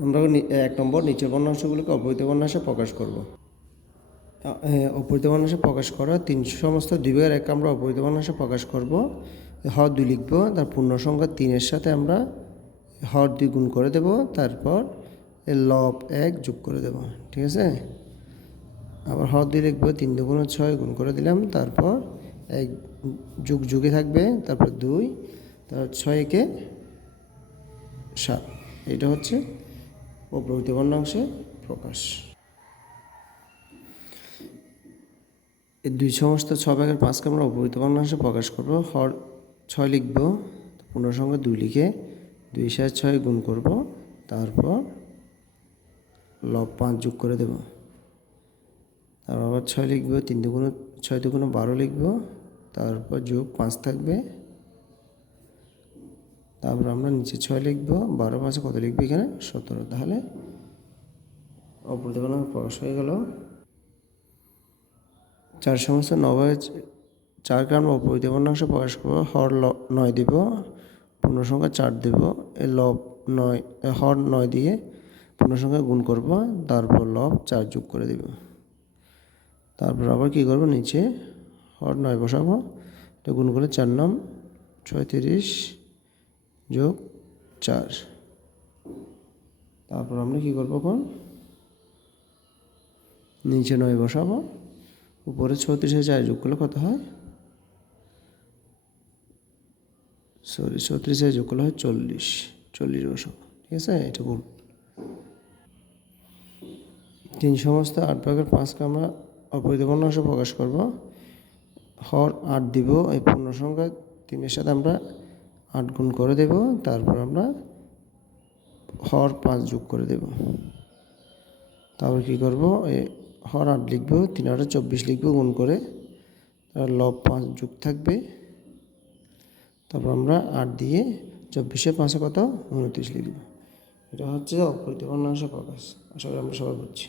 আমরা 1 নম্বর নিচের বর্ণাংশগুলোকে অপরিহিত বর্ণাংশে প্রকাশ করব। অপরিহিত বর্ণাংশে প্রকাশ করা 3 সমস্ত 2/1 আমরা অপরিহিত বর্ণাংশে প্রকাশ করব। হর 2 লিখব, তার পূর্ণ সংখ্যা 3-এর সাথে আমরা হর 2 গুণ করে দেব, তারপর লব 1 যোগ করে দেব। ঠিক আছে, আবার হর 2 লিখব, 3 × 2 = 6 গুণ করে দিলাম, তারপর 1 যুগ যুগে থাকবে, তারপর 2, তারপর 6 × 7। এটা হচ্ছে অপরিহিত বর্ণাংশে প্রকাশ। এই 2 সমস্ত 6/5কে আমরা অপরিহিত বর্ণাংশে প্রকাশ করব। হর 6 লিখব, পূর্ণ সংখ্যা 2 লিখে 2 × 7 = 6 গুণ করব, তারপর লব 5 যোগ করে দেব। তারপর আবার 6 লিখব, 3 × 2 = 6 × 2 = 12 লিখব, তারপর যোগ 5 থাকবে, তারপর আমরা নিচে 6 লিখব, 12 × 5 কত লিখব এখানে 17। তাহলে অপরিহিত বর্ণাংশ প্রকাশ হয়ে গেল। 4 সমস্ত 9/4কে আমরা অপরিহিত বর্ণাংশে প্রকাশ করব। হর 9 দেব, পূর্ণ সংখ্যা 4 দেব, এই লব 9 হর 9 দিয়ে পূর্ণ সংখ্যা গুণ করব, তারপর লব 4 যোগ করে দেব। তারপর আবার কী করব, নিচে হর 9 বসাবো, এটা গুণ করলে 4 × 9 = 36 যোগ 4। তারপর আমরা কী করবো, এখন নিচে 9 বসাবো, উপরে 36 4 যোগ করলে কত হয়, 36 যোগ করলে হয় 40 বসাবো। ঠিক আছে, এটা ভুল। 3 সমস্ত 8/5কে আমরা অপরিহিত বর্ণাংশে প্রকাশ করব। হর 8 দিব, এই পূর্ণ সংখ্যা 3-এর সাথে আমরা 8 গুণ করে দেব, তারপর আমরা হর 5 যোগ করে দেব। তারপর কী করব, হর 8 লিখব, 3 × 8 = 24 লিখব গুণ করে, তার লব 5 যোগ থাকবে, তারপর আমরা 8 দিয়ে 24-এ 5 কত 29 লিখব। এটা হচ্ছে অপরিহিত বর্ণাংশ প্রকাশ। আশা করি আমরা সবাই বুঝছি।